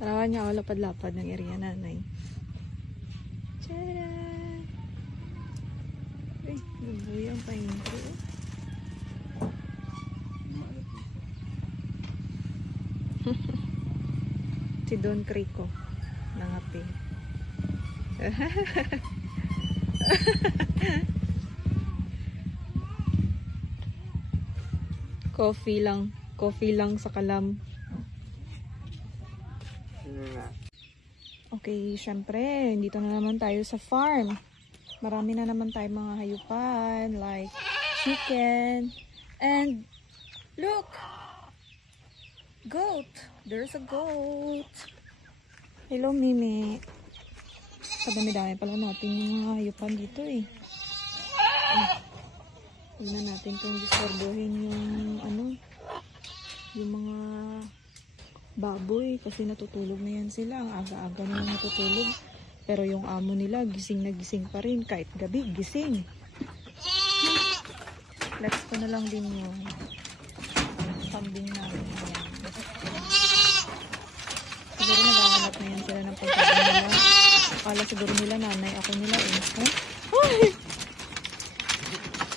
Tarawan niya ako lapad-lapad ng area nanay. Tara! Uy, nabuyang pa yung tree. Si Don Crico nangapi. Coffee lang sa kalam. Okay, syempre, dito na naman tayo sa farm. Marami na naman tayo mga hayupan, like chicken, and look! Goat! There's a goat! Hello, Mimi. Kadami-dami pala natin yung mga hayupan dito eh. Tingnan natin kung disturbohin yung mga baboy kasi natutulog na yan sila. Ang aga-aga na natutulog. Pero yung amo nila gising na gising pa rin kahit gabi gising. Flex ko na lang din yung kambing namin. Siguro naghahanap na yan sila ng pagkain nila. Akala siguro nila nanay ako nila eh. Huh? Ay!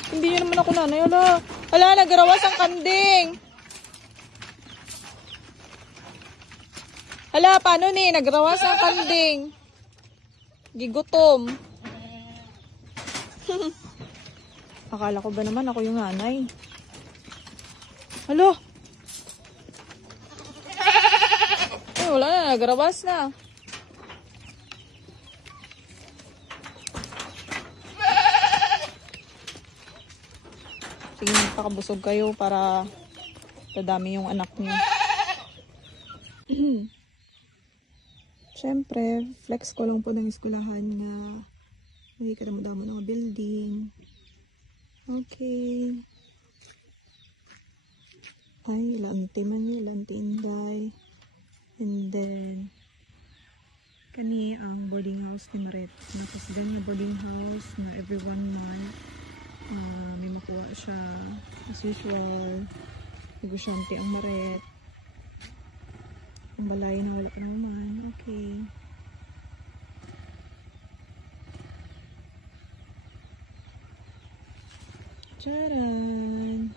Hindi nyo naman ako nanay. Ala, nagrawas ang kanding. Hala, paano ni? Nagrawas ang kanding. Gigutom. Akala ko ba naman ako yung nanay? Hala. Ay, wala na. Nagrawas na. Sige, magpakabusog kayo para dadami yung anak niyo. Siyempre, flex ko lang po ng eskwelahan na hindi ka damo-damo ng building. Okay. Ay, ilanti man yun, ilanti inday. And then, kani ang boarding house ni Maret. Napasgan na boarding house na every 1 month. May makuha siya as usual. Negosyante ang Maret. Ang balay na wala pa naman. Okay. Charan!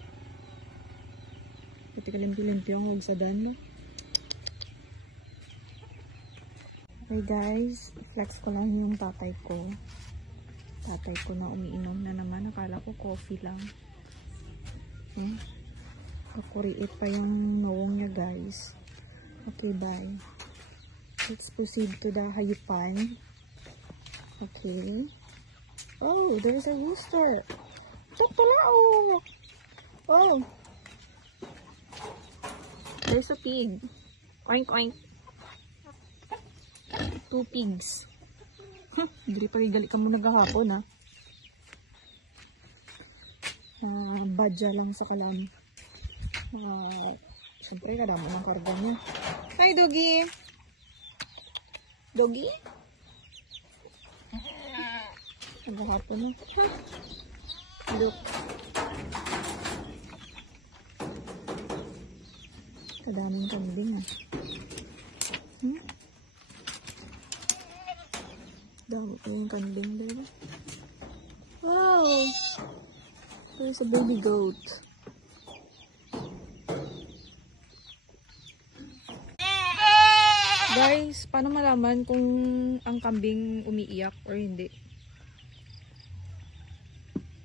Pati kalimpi-limpi ang huwag sa dan, no? Okay guys, flex ko lang yung tatay ko. Tatay ko na umiinom na naman. Akala ko coffee lang. Kakuriit pa yung nawong niya guys. Okay, bye. Let's proceed to the hayupan. Okay. Oh, there's a rooster. Tatalao! Oh. There's a pig. Oink, oink. 2 pigs. Hindi pa gali ka muna gahapon, ha? Badya lang sa kalam. Siyempre, kadamo ng karga niya. Hi, Doggy! Doggy? Nagahapon na. Ha? Look. Kadaming kambing, ha? Dami pa yung kambing, diba? Wow! There's a baby goat. Guys, paano malaman kung ang kambing umiiyak or hindi?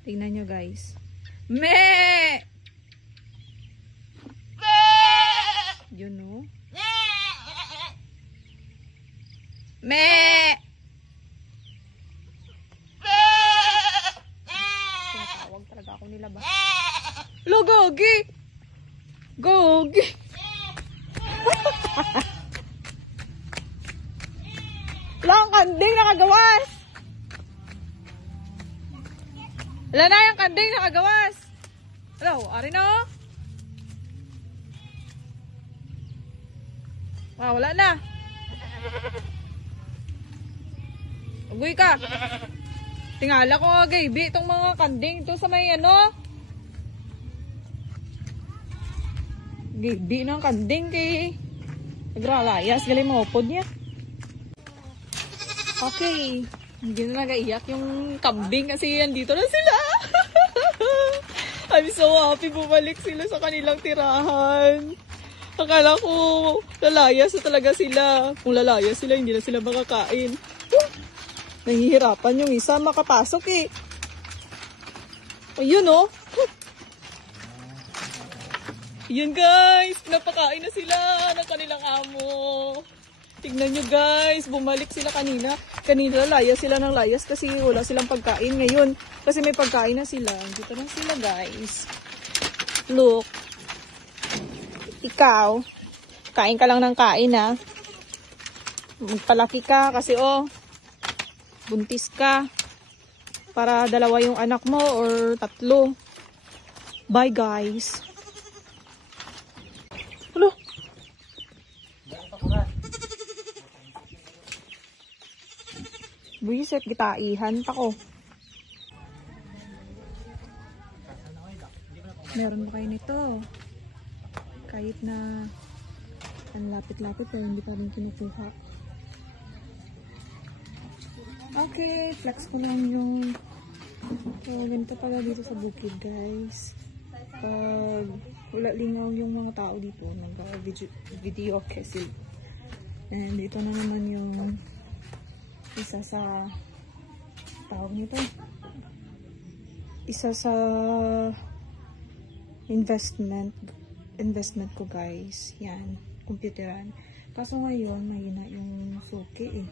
Tingnan nyo guys. Me! Yun no? Me! Tinatawag talaga ako nila ba? Lo, Gogi! Gogi! Lang kanding nakagawas. Wala na yung kanding nakagawas. Hello, ari na oh. Wala na. Ugoy ka. Tingala ko gaybi itong mga kanding to sa may ano. Gaybi ng kanding kay Nagralayas, galing mo upod niya. Okay, hindi na nagaiyak yung kambing kasi andito na sila. I'm so happy bumalik sila sa kanilang tirahan. Akala ko lalayas na talaga sila. Kung lalayas sila, hindi na sila makakain. Nahihirapan yung isa makapasok eh. Ayun oh. Yun guys, napakain na sila ng kanilang amo. Tignan nyo guys, bumalik sila kanina. Kanina layas sila ng layas kasi wala silang pagkain. Ngayon, kasi may pagkain na sila. Dito na sila guys. Look. Ikaw, kain ka lang ng kain ha. Magpalaki ka kasi oh, buntis ka. Para dalawa yung anak mo or tatlo. Bye guys. Hello. Buisit, gitaihan pa ko. Meron ba kayo nito? Kahit na ang lapit-lapit pero hindi pa rin kinukuha. Okay, flex ko lang yung ganito pala dito sa bukid guys. Pag wala lingaw yung mga tao dito, nag-video kasi. And dito na naman yung isa sa tawag nito. Isa sa investment ko guys. Yan, computeran. Kaso ngayon, mahina yung suki eh.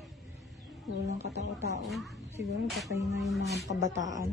Walang katao-tao. Siguro patay na yung mga kabataan.